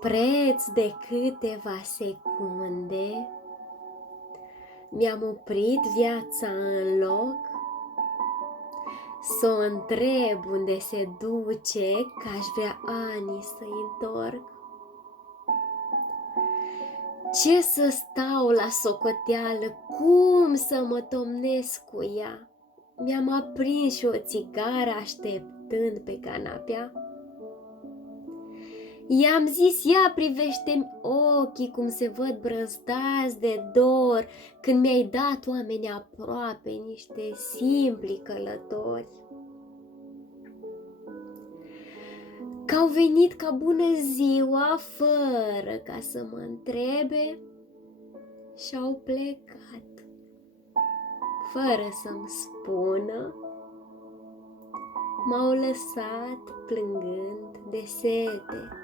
Preț de câteva secunde, mi-am oprit viața în loc să o întreb unde se duce, că aș vrea ani să-i întorc. Ce să stau la socoteală, cum să mă domnesc cu ea? Mi-am aprins și o țigară așteptând pe canapea. I-am zis, ia privește-mi ochii cum se văd brăzdați de dor când mi-ai dat oameni aproape, niște simpli călători. Că au venit ca bună ziua fără ca să mă întrebe și-au plecat fără să-mi spună, m-au lăsat plângând de sete.